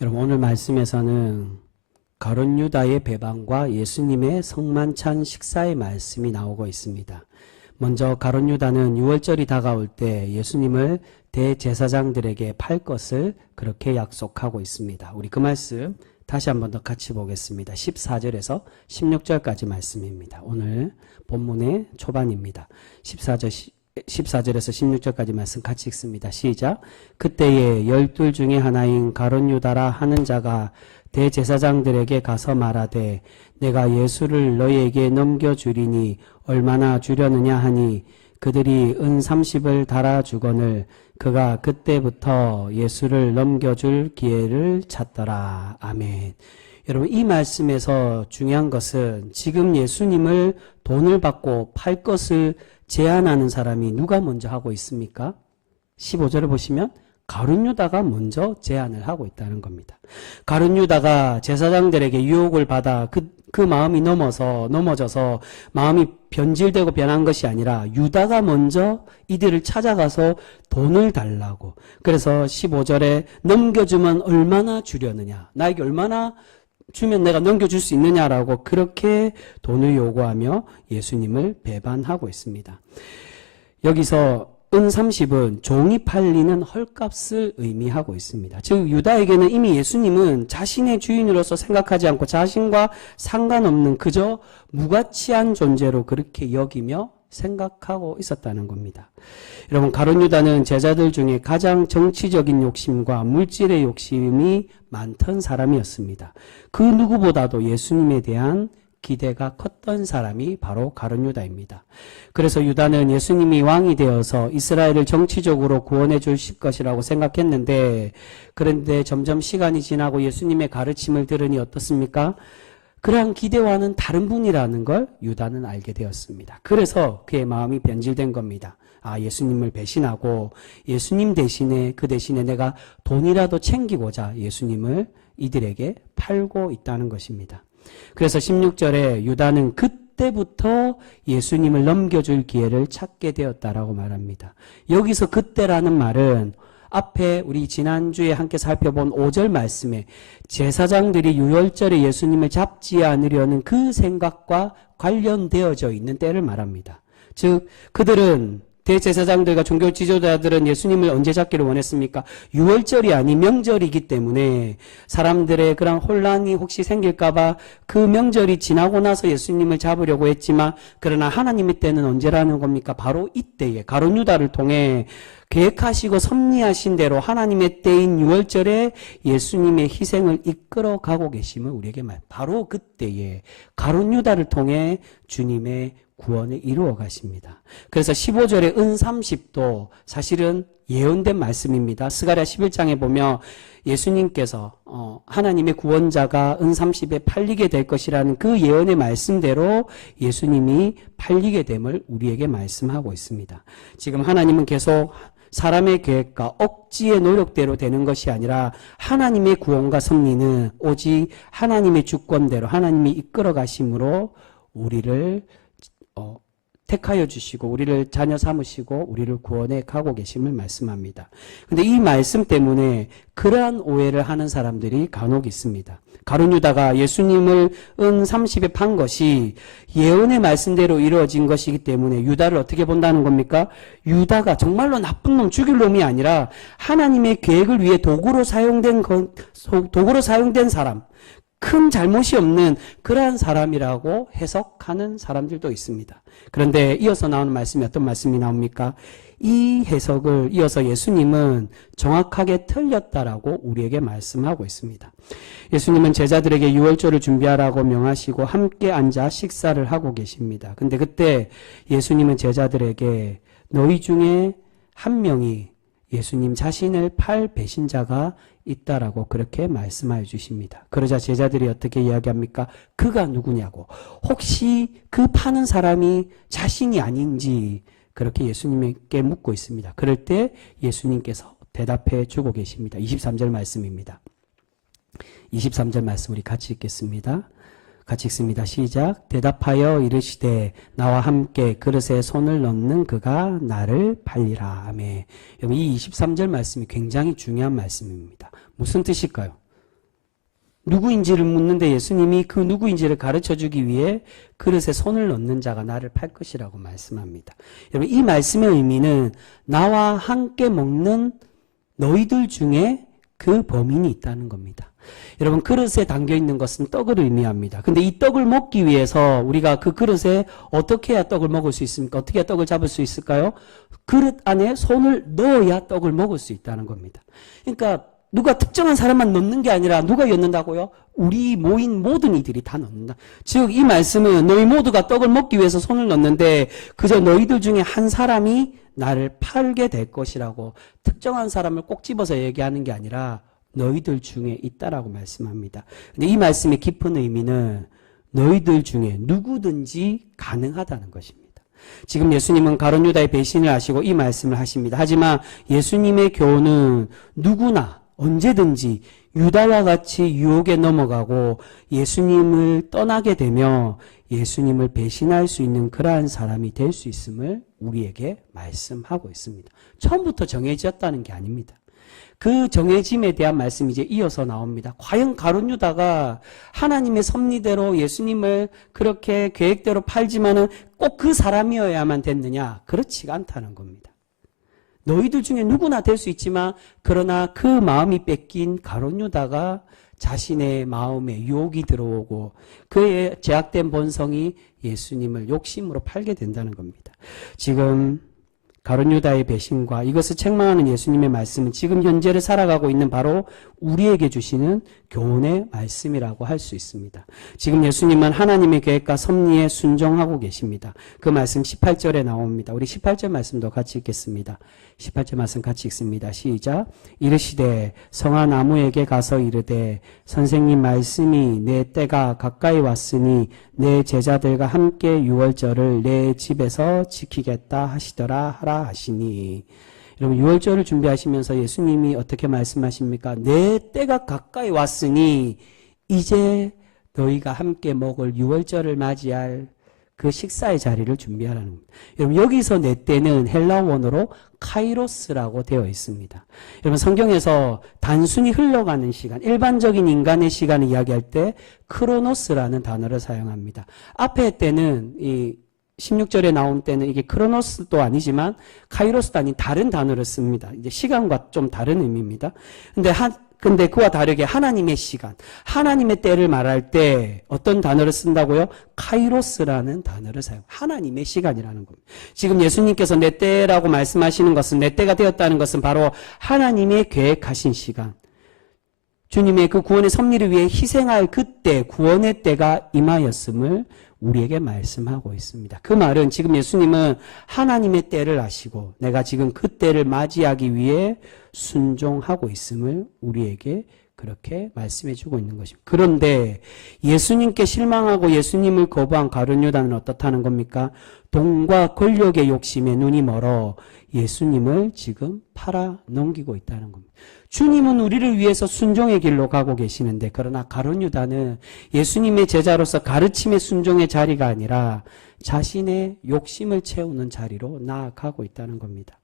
여러분, 오늘 말씀에서는 가룟 유다의 배반과 예수님의 성만찬 식사의 말씀이 나오고 있습니다. 먼저 가룟 유다는 유월절이 다가올 때 예수님을 대제사장들에게 팔 것을 그렇게 약속하고 있습니다. 우리 그 말씀 다시 한 번 더 같이 보겠습니다. 14절에서 16절까지 말씀입니다. 오늘 본문의 초반입니다. 14절에서 16절까지 말씀 같이 읽습니다. 시작. 그때에 12 중에 하나인 가룟 유다라 하는 자가 대제사장들에게 가서 말하되 내가 예수를 너희에게 넘겨주리니 얼마나 주려느냐 하니 그들이 은 30을 달아주거늘 그가 그때부터 예수를 넘겨줄 기회를 찾더라. 아멘. 여러분, 이 말씀에서 중요한 것은 지금 예수님을 돈을 받고 팔 것을 제안하는 사람이 누가 먼저 하고 있습니까? 15절을 보시면 가룟 유다가 먼저 제안을 하고 있다는 겁니다. 가룟 유다가 제사장들에게 유혹을 받아 그 마음이 넘어져서 마음이 변질되고 변한 것이 아니라 유다가 먼저 이들을 찾아가서 돈을 달라고. 그래서 15절에 넘겨주면 얼마나 주려느냐, 나에게 얼마나 주면 내가 넘겨줄 수 있느냐라고 그렇게 돈을 요구하며 예수님을 배반하고 있습니다. 여기서 은 30은 종이 팔리는 헐값을 의미하고 있습니다. 즉 유다에게는 이미 예수님은 자신의 주인으로서 생각하지 않고 자신과 상관없는 그저 무가치한 존재로 그렇게 여기며 생각하고 있었다는 겁니다. 여러분, 가룟 유다는 제자들 중에 가장 정치적인 욕심과 물질의 욕심이 많던 사람이었습니다. 그 누구보다도 예수님에 대한 기대가 컸던 사람이 바로 가룟 유다입니다. 그래서 유다는 예수님이 왕이 되어서 이스라엘을 정치적으로 구원해 주실 것이라고 생각했는데, 그런데 점점 시간이 지나고 예수님의 가르침을 들으니 어떻습니까? 그러한 기대와는 다른 분이라는 걸 유다는 알게 되었습니다. 그래서 그의 마음이 변질된 겁니다. 예수님을 배신하고 예수님 대신에 그 대신에 내가 돈이라도 챙기고자 예수님을 이들에게 팔고 있다는 것입니다. 그래서 16절에 유다는 그때부터 예수님을 넘겨줄 기회를 찾게 되었다라고 말합니다. 여기서 그때라는 말은 앞에 우리 지난주에 함께 살펴본 5절 말씀에 제사장들이 유월절에 예수님을 잡지 않으려는 그 생각과 관련되어져 있는 때를 말합니다. 즉 그들은 대제사장들과 종교 지도자들은 예수님을 언제 잡기를 원했습니까? 유월절이 아닌 명절이기 때문에 사람들의 그런 혼란이 혹시 생길까봐 그 명절이 지나고 나서 예수님을 잡으려고 했지만, 그러나 하나님의 때는 언제라는 겁니까? 바로 이때에 가룟 유다를 통해 계획하시고 섭리하신 대로 하나님의 때인 유월절에 예수님의 희생을 이끌어 가고 계심을 우리에게 바로 그때에 가룟 유다를 통해 주님의 구원을 이루어 가십니다. 그래서 15절의 은 30도 사실은 예언된 말씀입니다. 스가랴 11장에 보면 예수님께서 하나님의 구원자가 은 30에 팔리게 될 것이라는 그 예언의 말씀대로 예수님이 팔리게 됨을 우리에게 말씀하고 있습니다. 지금 하나님은 계속 사람의 계획과 억지의 노력대로 되는 것이 아니라 하나님의 구원과 섭리는 오직 하나님의 주권대로 하나님이 이끌어 가심으로 우리를 택하여 주시고 우리를 자녀 삼으시고 우리를 구원해 가고 계심을 말씀합니다. 그런데 이 말씀 때문에 그러한 오해를 하는 사람들이 간혹 있습니다. 가룟 유다가 예수님을 은 30에 판 것이 예언의 말씀대로 이루어진 것이기 때문에 유다를 어떻게 본다는 겁니까? 유다가 정말로 나쁜 놈, 죽일 놈이 아니라 하나님의 계획을 위해 도구로 사용된 사람, 큰 잘못이 없는 그러한 사람이라고 해석하는 사람들도 있습니다. 그런데 이어서 나오는 말씀이 어떤 말씀이 나옵니까? 이 해석을 이어서 예수님은 정확하게 틀렸다라고 우리에게 말씀하고 있습니다. 예수님은 제자들에게 유월절을 준비하라고 명하시고 함께 앉아 식사를 하고 계십니다. 근데 그때 예수님은 제자들에게 너희 중에 한 명이 예수님 자신을 팔 배신자가 있다라고 그렇게 말씀하여 주십니다. 그러자 제자들이 어떻게 이야기합니까? 그가 누구냐고, 혹시 그 파는 사람이 자신이 아닌지 그렇게 예수님께 묻고 있습니다. 그럴 때 예수님께서 대답해 주고 계십니다. 23절 말씀입니다. 23절 말씀 우리 같이 읽겠습니다. 같이 읽습니다. 시작. 대답하여 이르시되 나와 함께 그릇에 손을 넣는 그가 나를 팔리라. 아멘. 이 23절 말씀이 굉장히 중요한 말씀입니다. 무슨 뜻일까요? 누구인지를 묻는데 예수님이 그 누구인지를 가르쳐주기 위해 그릇에 손을 넣는 자가 나를 팔 것이라고 말씀합니다. 여러분, 이 말씀의 의미는 나와 함께 먹는 너희들 중에 그 범인이 있다는 겁니다. 여러분, 그릇에 담겨있는 것은 떡을 의미합니다. 근데 이 떡을 먹기 위해서 우리가 그 그릇에 어떻게 해야 떡을 먹을 수 있습니까? 어떻게 해야 떡을 잡을 수 있을까요? 그릇 안에 손을 넣어야 떡을 먹을 수 있다는 겁니다. 그러니까 누가 특정한 사람만 넣는 게 아니라 누가 넣는다고요? 우리 모인 모든 이들이 다 넣는다. 즉, 이 말씀은 너희 모두가 떡을 먹기 위해서 손을 넣는데 그저 너희들 중에 한 사람이 나를 팔게 될 것이라고 특정한 사람을 꼭 집어서 얘기하는 게 아니라 너희들 중에 있다라고 말씀합니다. 근데 이 말씀의 깊은 의미는 너희들 중에 누구든지 가능하다는 것입니다. 지금 예수님은 가룟 유다의 배신을 하시고 이 말씀을 하십니다. 하지만 예수님의 교훈은 누구나 언제든지 유다와 같이 유혹에 넘어가고 예수님을 떠나게 되며 예수님을 배신할 수 있는 그러한 사람이 될 수 있음을 우리에게 말씀하고 있습니다. 처음부터 정해졌다는 게 아닙니다. 그 정해짐에 대한 말씀이 이제 이어서 나옵니다. 과연 가룟 유다가 하나님의 섭리대로 예수님을 그렇게 계획대로 팔지만은 꼭 그 사람이어야만 됐느냐? 그렇지가 않다는 겁니다. 너희들 중에 누구나 될 수 있지만 그러나 그 마음이 뺏긴 가룟 유다가 자신의 마음에 유혹이 들어오고 그의 제약된 본성이 예수님을 욕심으로 팔게 된다는 겁니다. 지금 가룟 유다의 배신과 이것을 책망하는 예수님의 말씀은 지금 현재를 살아가고 있는 바로 우리에게 주시는 교훈의 말씀이라고 할 수 있습니다. 지금 예수님은 하나님의 계획과 섭리에 순종하고 계십니다. 그 말씀 18절에 나옵니다. 우리 18절 말씀도 같이 읽겠습니다. 18절 말씀 같이 읽습니다. 시작. 이르시되 성화 나무에게 가서 이르되 선생님 말씀이 내 때가 가까이 왔으니 내 제자들과 함께 유월절을 내 집에서 지키겠다 하시더라 하라 하시니. 여러분, 유월절을 준비하시면서 예수님이 어떻게 말씀하십니까? 내 때가 가까이 왔으니 이제 너희가 함께 먹을 유월절을 맞이할 그 식사의 자리를 준비하라는 겁니다. 여러분, 여기서 내 때는 헬라 원어로 카이로스라고 되어 있습니다. 여러분, 성경에서 단순히 흘러가는 시간, 일반적인 인간의 시간을 이야기할 때 크로노스라는 단어를 사용합니다. 앞에 때는 이 16절에 나온 때는 이게 크로노스도 아니지만 카이로스도 아닌 다른 단어를 씁니다. 이제 시간과 좀 다른 의미입니다. 근데 그와 다르게 하나님의 시간, 하나님의 때를 말할 때 어떤 단어를 쓴다고요? 카이로스라는 단어를 사용. 하나님의 시간이라는 겁니다. 지금 예수님께서 내 때라고 말씀하시는 것은, 내 때가 되었다는 것은 바로 하나님의 계획하신 시간, 주님의 그 구원의 섭리를 위해 희생할 그때, 구원의 때가 임하였음을 우리에게 말씀하고 있습니다. 그 말은 지금 예수님은 하나님의 때를 아시고 내가 지금 그 때를 맞이하기 위해 순종하고 있음을 우리에게 그렇게 말씀해 주고 있는 것입니다. 그런데 예수님께 실망하고 예수님을 거부한 가룟 유다는 어떻다는 겁니까? 돈과 권력의 욕심에 눈이 멀어 예수님을 지금 팔아 넘기고 있다는 겁니다. 주님은 우리를 위해서 순종의 길로 가고 계시는데 그러나 가룟 유다는 예수님의 제자로서 가르침의 순종의 자리가 아니라 자신의 욕심을 채우는 자리로 나아가고 있다는 겁니다.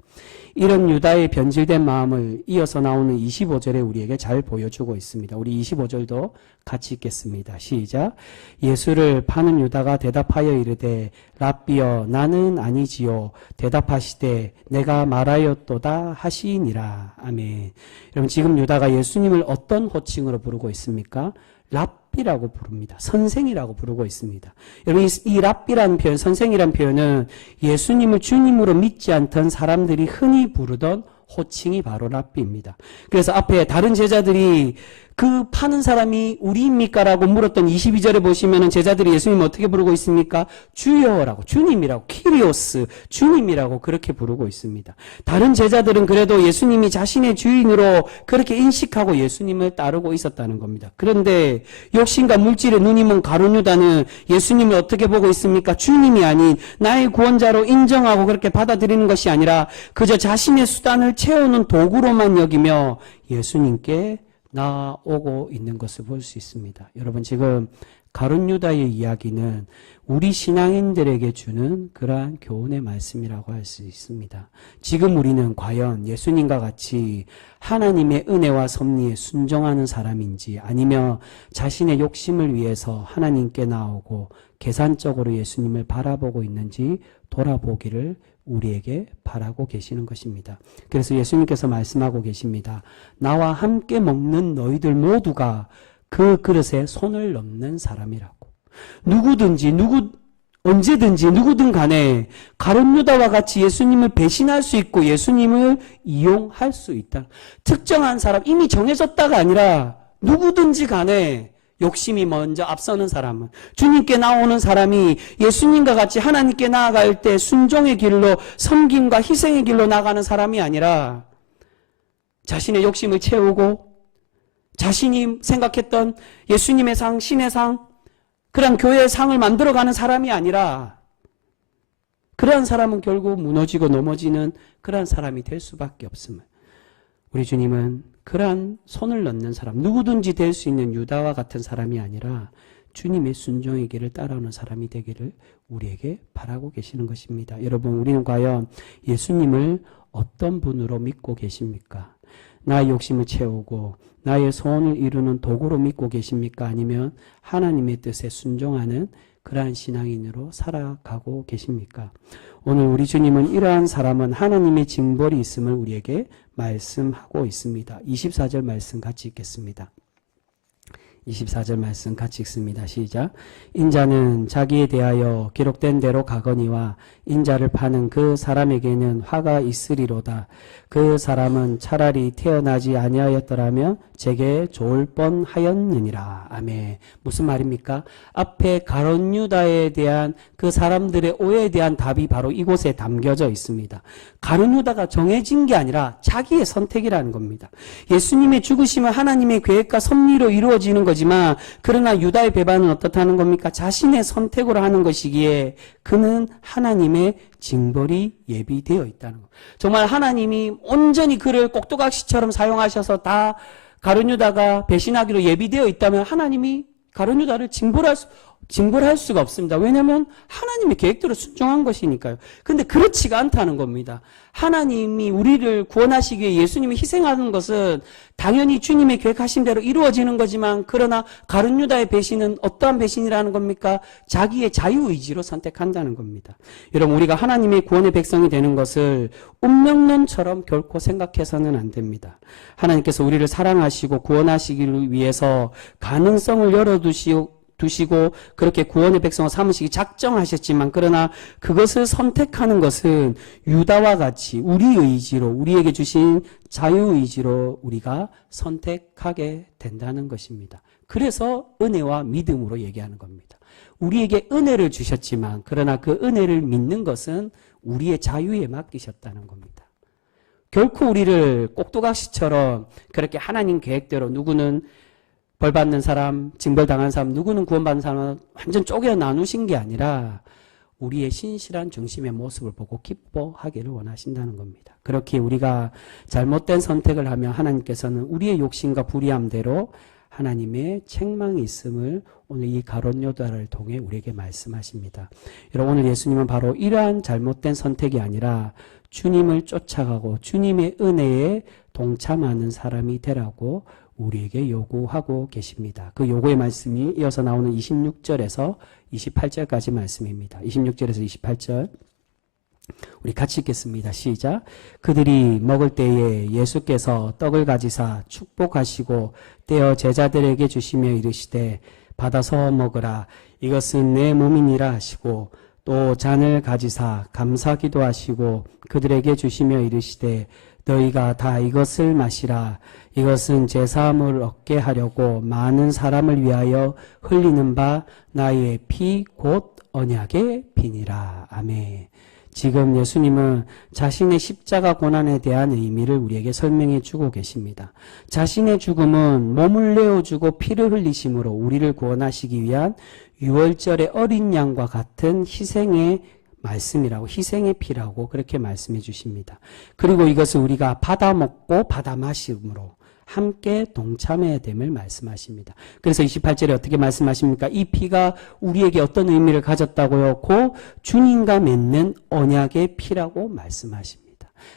이런 유다의 변질된 마음을 이어서 나오는 25절에 우리에게 잘 보여주고 있습니다. 우리 25절도 같이 읽겠습니다. 시작. 예수를 파는 유다가 대답하여 이르되 랍비여 나는 아니지요. 대답하시되 내가 말하였도다 하시니라. 아멘. 여러분, 지금 유다가 예수님을 어떤 호칭으로 부르고 있습니까? 랍비라고 부릅니다. 선생이라고 부르고 있습니다. 여러분, 이 랍비라는 표현, 선생이라는 표현은 예수님을 주님으로 믿지 않던 사람들이 흔히 부르던 호칭이 바로 랍비입니다. 그래서 앞에 다른 제자들이 그 파는 사람이 우리입니까? 라고 물었던 22절에 보시면 제자들이 예수님을 어떻게 부르고 있습니까? 주여라고, 주님이라고, 키리오스, 주님이라고 그렇게 부르고 있습니다. 다른 제자들은 그래도 예수님이 자신의 주인으로 그렇게 인식하고 예수님을 따르고 있었다는 겁니다. 그런데 욕심과 물질의 눈이 먼 가룟 유다는 예수님을 어떻게 보고 있습니까? 주님이 아닌 나의 구원자로 인정하고 그렇게 받아들이는 것이 아니라 그저 자신의 수단을 채우는 도구로만 여기며 예수님께 나오고 있는 것을 볼 수 있습니다. 여러분, 지금 가룟 유다의 이야기는 우리 신앙인들에게 주는 그러한 교훈의 말씀이라고 할 수 있습니다. 지금 우리는 과연 예수님과 같이 하나님의 은혜와 섭리에 순종하는 사람인지, 아니면 자신의 욕심을 위해서 하나님께 나오고 계산적으로 예수님을 바라보고 있는지 돌아보기를 우리에게 바라고 계시는 것입니다. 그래서 예수님께서 말씀하고 계십니다. 나와 함께 먹는 너희들 모두가 그 그릇에 손을 넣는 사람이라고. 언제든지 누구든 간에 가룟 유다와 같이 예수님을 배신할 수 있고 예수님을 이용할 수 있다. 특정한 사람, 이미 정해졌다가 아니라 누구든지 간에 욕심이 먼저 앞서는 사람은, 주님께 나오는 사람이 예수님과 같이 하나님께 나아갈 때 순종의 길로, 섬김과 희생의 길로 나가는 사람이 아니라 자신의 욕심을 채우고 자신이 생각했던 예수님의 상, 신의 상, 그런 교회의 상을 만들어가는 사람이 아니라, 그러한 사람은 결국 무너지고 넘어지는 그러한 사람이 될 수밖에 없음을, 우리 주님은 그러한 손을 넣는 사람, 누구든지 될 수 있는 유다와 같은 사람이 아니라 주님의 순종의 길을 따라오는 사람이 되기를 우리에게 바라고 계시는 것입니다. 여러분, 우리는 과연 예수님을 어떤 분으로 믿고 계십니까? 나의 욕심을 채우고 나의 소원을 이루는 도구로 믿고 계십니까? 아니면 하나님의 뜻에 순종하는 그러한 신앙인으로 살아가고 계십니까? 오늘 우리 주님은 이러한 사람은 하나님의 징벌이 있음을 우리에게 말씀하고 있습니다. 24절 말씀 같이 읽겠습니다. 24절 말씀 같이 읽습니다. 시작. 인자는 자기에 대하여 기록된 대로 가거니와 인자를 파는 그 사람에게는 화가 있으리로다. 그 사람은 차라리 태어나지 아니하였더라면 제게 좋을 뻔하였느니라. 아멘. 무슨 말입니까? 앞에 가룟 유다에 대한 그 사람들의 오해에 대한 답이 바로 이곳에 담겨져 있습니다. 가룟 유다가 정해진 게 아니라 자기의 선택이라는 겁니다. 예수님의 죽으심은 하나님의 계획과 섭리로 이루어지는 거지만, 그러나 유다의 배반은 어떻다는 겁니까? 자신의 선택으로 하는 것이기에 그는 하나님의 징벌이 예비되어 있다는 것. 정말 하나님이 온전히 그를 꼭두각시처럼 사용하셔서 다 가룟 유다가 배신하기로 예비되어 있다면 하나님이 가룟 유다를 징벌할 수가 없습니다. 왜냐하면 하나님의 계획대로 순종한 것이니까요. 근데 그렇지가 않다는 겁니다. 하나님이 우리를 구원하시기 위해 예수님이 희생하는 것은 당연히 주님의 계획하신 대로 이루어지는 거지만, 그러나 가룟 유다의 배신은 어떠한 배신이라는 겁니까? 자기의 자유의지로 선택한다는 겁니다. 여러분, 우리가 하나님의 구원의 백성이 되는 것을 운명론처럼 결코 생각해서는 안 됩니다. 하나님께서 우리를 사랑하시고 구원하시기 위해서 가능성을 열어두시고 그렇게 구원의 백성을 삼으시기 작정하셨지만, 그러나 그것을 선택하는 것은 유다와 같이 우리 의지로, 우리에게 주신 자유의지로 우리가 선택하게 된다는 것입니다. 그래서 은혜와 믿음으로 얘기하는 겁니다. 우리에게 은혜를 주셨지만, 그러나 그 은혜를 믿는 것은 우리의 자유에 맡기셨다는 겁니다. 결코 우리를 꼭두각시처럼 그렇게 하나님 계획대로, 누구는 벌받는 사람, 징벌당한 사람, 누구는 구원받는 사람은 완전 쪼개 나누신 게 아니라 우리의 신실한 중심의 모습을 보고 기뻐하기를 원하신다는 겁니다. 그렇게 우리가 잘못된 선택을 하면 하나님께서는 우리의 욕심과 불의함대로 하나님의 책망이 있음을 오늘 이 가룟 유다를 통해 우리에게 말씀하십니다. 여러분, 오늘 예수님은 바로 이러한 잘못된 선택이 아니라 주님을 쫓아가고 주님의 은혜에 동참하는 사람이 되라고 우리에게 요구하고 계십니다. 그 요구의 말씀이 이어서 나오는 26절에서 28절까지 말씀입니다. 26절에서 28절 우리 같이 읽겠습니다. 시작. 그들이 먹을 때에 예수께서 떡을 가지사 축복하시고 떼어 제자들에게 주시며 이르시되 받아서 먹으라, 이것은 내 몸이니라 하시고, 또 잔을 가지사 감사기도 하시고 그들에게 주시며 이르시되 너희가 다 이것을 마시라, 이것은 제사함을 얻게 하려고 많은 사람을 위하여 흘리는 바 나의 피 곧 언약의 피니라. 아멘. 지금 예수님은 자신의 십자가 고난에 대한 의미를 우리에게 설명해 주고 계십니다. 자신의 죽음은 몸을 내어주고 피를 흘리심으로 우리를 구원하시기 위한 유월절의 어린 양과 같은 희생의 말씀이라고, 희생의 피라고 그렇게 말씀해 주십니다. 그리고 이것을 우리가 받아 먹고 받아 마심으로 함께 동참해야 됨을 말씀하십니다. 그래서 28절에 어떻게 말씀하십니까? 이 피가 우리에게 어떤 의미를 가졌다고요? 곧 주님과 맺는 언약의 피라고 말씀하십니다.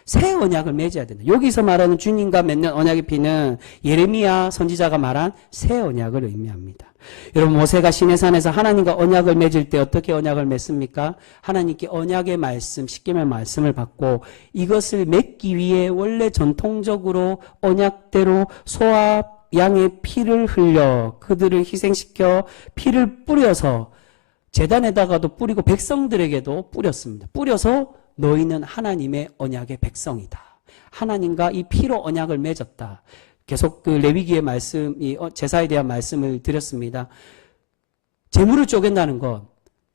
새 언약을 맺어야 된다. 여기서 말하는 주님과 맺는 언약의 피는 예레미야 선지자가 말한 새 언약을 의미합니다. 여러분, 모세가 시내산에서 하나님과 언약을 맺을 때 어떻게 언약을 맺습니까? 하나님께 언약의 말씀, 십계명의 말씀을 받고 이것을 맺기 위해 원래 전통적으로 언약대로 소와 양의 피를 흘려 그들을 희생시켜 피를 뿌려서 제단에다가도 뿌리고 백성들에게도 뿌렸습니다. 뿌려서 너희는 하나님의 언약의 백성이다. 하나님과 이 피로 언약을 맺었다. 계속 그 레위기의 말씀, 제사에 대한 말씀을 드렸습니다. 재물을 쪼갠다는 것,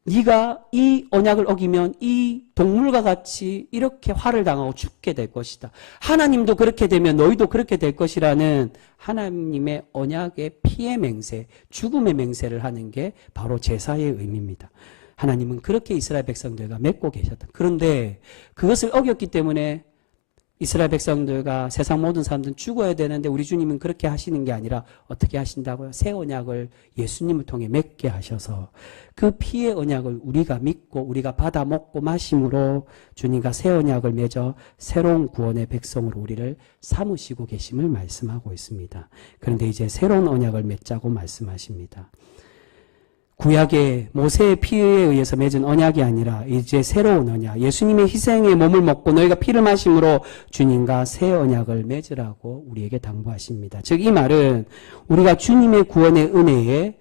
네가 이 언약을 어기면 이 동물과 같이 이렇게 화를 당하고 죽게 될 것이다. 하나님도 그렇게 되면 너희도 그렇게 될 것이라는 하나님의 언약의 피의 맹세, 죽음의 맹세를 하는 게 바로 제사의 의미입니다. 하나님은 그렇게 이스라엘 백성들과 맺고 계셨다. 그런데 그것을 어겼기 때문에 이스라엘 백성들과 세상 모든 사람들은 죽어야 되는데 우리 주님은 그렇게 하시는 게 아니라 어떻게 하신다고요? 새 언약을 예수님을 통해 맺게 하셔서 그 피의 언약을 우리가 믿고 우리가 받아 먹고 마심으로 주님과 새 언약을 맺어 새로운 구원의 백성으로 우리를 삼으시고 계심을 말씀하고 있습니다. 그런데 이제 새로운 언약을 맺자고 말씀하십니다. 구약의 모세의 피에 의해서 맺은 언약이 아니라 이제 새로운 언약, 예수님의 희생의 몸을 먹고 너희가 피를 마심으로 주님과 새 언약을 맺으라고 우리에게 당부하십니다. 즉 이 말은 우리가 주님의 구원의 은혜에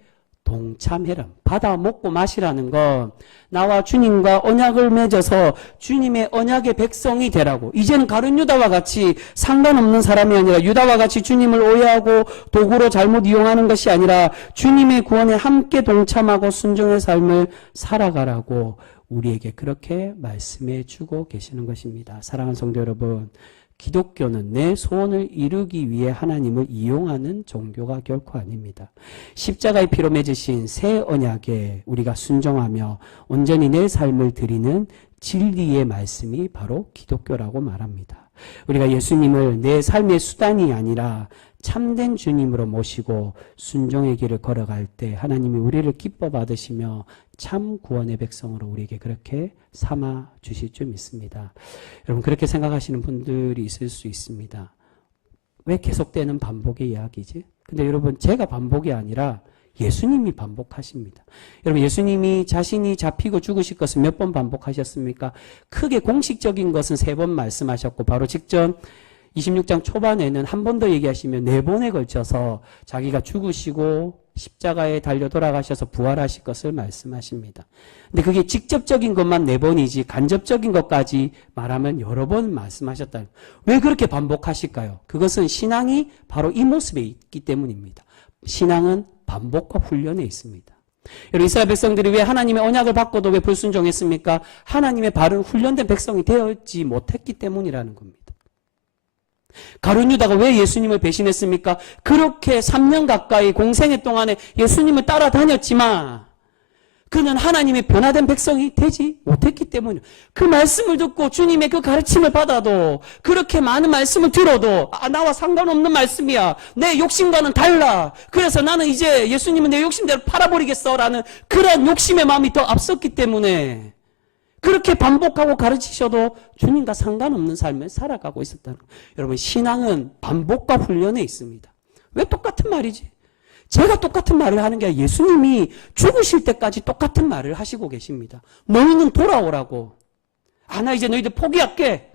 동참해라, 받아 먹고 마시라는 건 나와 주님과 언약을 맺어서 주님의 언약의 백성이 되라고. 이제는 가룟 유다와 같이 상관없는 사람이 아니라 유다와 같이 주님을 오해하고 도구로 잘못 이용하는 것이 아니라 주님의 구원에 함께 동참하고 순종의 삶을 살아가라고 우리에게 그렇게 말씀해 주고 계시는 것입니다. 사랑하는 성도 여러분, 기독교는 내 소원을 이루기 위해 하나님을 이용하는 종교가 결코 아닙니다. 십자가의 피로 맺으신 새 언약에 우리가 순종하며 온전히 내 삶을 드리는 진리의 말씀이 바로 기독교라고 말합니다. 우리가 예수님을 내 삶의 수단이 아니라 참된 주님으로 모시고 순종의 길을 걸어갈 때 하나님이 우리를 기뻐 받으시며 참 구원의 백성으로 우리에게 그렇게 삼아 주실 줄 믿습니다. 여러분, 그렇게 생각하시는 분들이 있을 수 있습니다. 왜 계속되는 반복의 이야기지? 근데 여러분, 제가 반복이 아니라 예수님이 반복하십니다. 여러분, 예수님이 자신이 잡히고 죽으실 것을 몇 번 반복하셨습니까? 크게 공식적인 것은 3번 말씀하셨고 바로 직전 26장 초반에는 한 번 더 얘기하시며 4번에 걸쳐서 자기가 죽으시고 십자가에 달려 돌아가셔서 부활하실 것을 말씀하십니다. 근데 그게 직접적인 것만 4번이지 간접적인 것까지 말하면 여러 번 말씀하셨다. 왜 그렇게 반복하실까요? 그것은 신앙이 바로 이 모습에 있기 때문입니다. 신앙은 반복과 훈련에 있습니다. 여러분, 이스라엘 백성들이 왜 하나님의 언약을 받고도 왜 불순종했습니까? 하나님의 바른 훈련된 백성이 되었지 못했기 때문이라는 겁니다. 가룟 유다가 왜 예수님을 배신했습니까? 그렇게 3년 가까이 공생애 동안에 예수님을 따라다녔지만 그는 하나님의 변화된 백성이 되지 못했기 때문이에요. 그 말씀을 듣고 주님의 그 가르침을 받아도 그렇게 많은 말씀을 들어도 나와 상관없는 말씀이야. 내 욕심과는 달라. 그래서 나는 이제 예수님은 내 욕심대로 팔아버리겠어 라는 그런 욕심의 마음이 더 앞섰기 때문에 그렇게 반복하고 가르치셔도 주님과 상관없는 삶을 살아가고 있었다는 거예요. 여러분, 신앙은 반복과 훈련에 있습니다. 왜 똑같은 말이지? 제가 똑같은 말을 하는 게 아니라 예수님이 죽으실 때까지 똑같은 말을 하시고 계십니다. 너희는 돌아오라고. 나 이제 너희들 포기할게.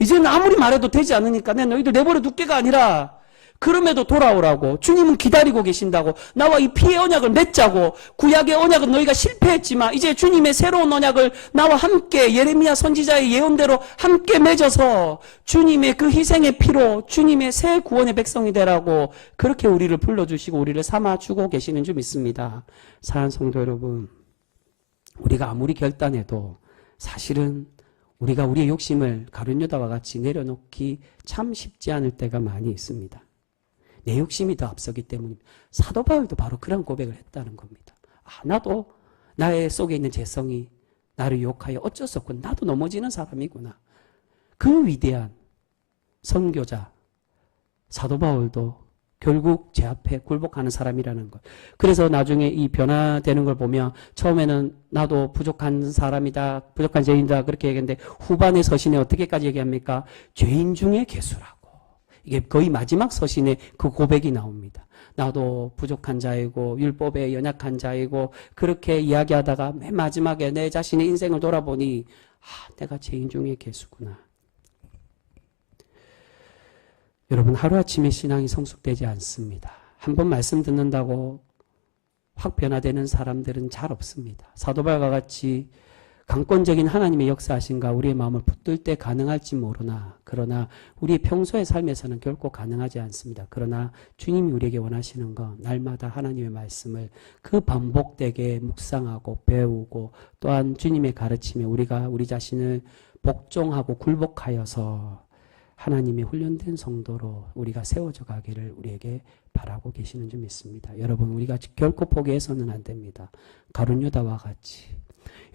이제는 아무리 말해도 되지 않으니까 내가 너희들 내버려 둘게가 아니라 그럼에도 돌아오라고. 주님은 기다리고 계신다고. 나와 이 피의 언약을 맺자고. 구약의 언약은 너희가 실패했지만 이제 주님의 새로운 언약을 나와 함께 예레미야 선지자의 예언대로 함께 맺어서 주님의 그 희생의 피로 주님의 새 구원의 백성이 되라고 그렇게 우리를 불러주시고 우리를 삼아주고 계시는 줄 믿습니다. 사랑하는 성도 여러분, 우리가 아무리 결단해도 사실은 우리가 우리의 욕심을 가룟 유다와 같이 내려놓기 참 쉽지 않을 때가 많이 있습니다. 내 욕심이 더 앞서기 때문입니다. 사도 바울도 바로 그런 고백을 했다는 겁니다. 나도 나의 속에 있는 죄성이 나를 유혹하여 어쩔 수 없고 나도 넘어지는 사람이구나. 그 위대한 선교자, 사도 바울도 결국 제 앞에 굴복하는 사람이라는 것. 그래서 나중에 이 변화되는 걸 보면 처음에는 나도 부족한 사람이다, 부족한 죄인이다 그렇게 얘기했는데 후반의 서신에 어떻게까지 얘기합니까? 죄인 중에 괴수라고. 이게 거의 마지막 서신에 그 고백이 나옵니다. 나도 부족한 자이고 율법에 연약한 자이고 그렇게 이야기하다가 맨 마지막에 내 자신의 인생을 돌아보니 내가 죄인 중에 괴수구나. 여러분 하루아침에 신앙이 성숙되지 않습니다. 한 번 말씀 듣는다고 확 변화되는 사람들은 잘 없습니다. 사도바울과 같이 강권적인 하나님의 역사하신가 우리의 마음을 붙들 때 가능할지 모르나 그러나 우리 평소의 삶에서는 결코 가능하지 않습니다. 그러나 주님이 우리에게 원하시는 건 날마다 하나님의 말씀을 그 반복되게 묵상하고 배우고 또한 주님의 가르침에 우리가 우리 자신을 복종하고 굴복하여서 하나님의 훈련된 성도로 우리가 세워져 가기를 우리에게 바라고 계시는 줄 믿습니다. 여러분 우리가 결코 포기해서는 안 됩니다. 가룟 유다와 같이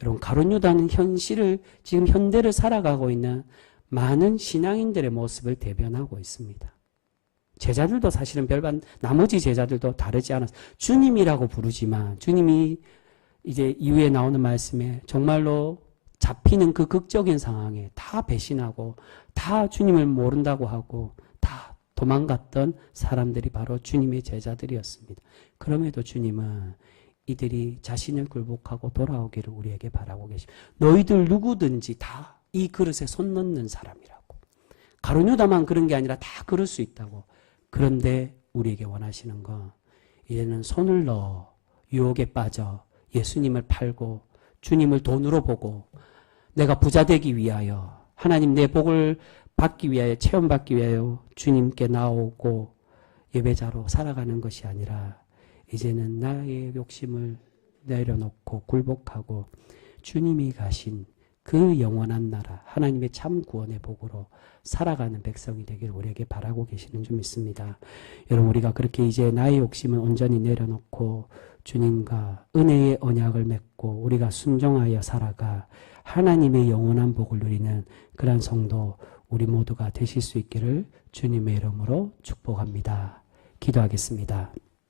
여러분 가룟 유다는 현실을 지금 현대를 살아가고 있는 많은 신앙인들의 모습을 대변하고 있습니다. 제자들도 사실은 별반 나머지 제자들도 다르지 않아서 주님이라고 부르지만 주님이 이제 이후에 나오는 말씀에 정말로 잡히는 그 극적인 상황에 다 배신하고 다 주님을 모른다고 하고 다 도망갔던 사람들이 바로 주님의 제자들이었습니다. 그럼에도 주님은 이들이 자신을 굴복하고 돌아오기를 우리에게 바라고 계십니다. 너희들 누구든지 다 이 그릇에 손 넣는 사람이라고. 가룟 유다만 그런 게 아니라 다 그럴 수 있다고. 그런데 우리에게 원하시는 건 이제는 손을 넣어 유혹에 빠져 예수님을 팔고 주님을 돈으로 보고 내가 부자 되기 위하여 하나님 내 복을 받기 위하여 체험받기 위하여 주님께 나오고 예배자로 살아가는 것이 아니라 이제는 나의 욕심을 내려놓고 굴복하고 주님이 가신 그 영원한 나라 하나님의 참 구원의 복으로 살아가는 백성이 되기를 우리에게 바라고 계시는 줄 믿습니다. 여러분 우리가 그렇게 이제 나의 욕심을 온전히 내려놓고 주님과 은혜의 언약을 맺고 우리가 순종하여 살아가 하나님의 영원한 복을 누리는 그러한 성도 우리 모두가 되실 수 있기를 주님의 이름으로 축복합니다. 기도하겠습니다.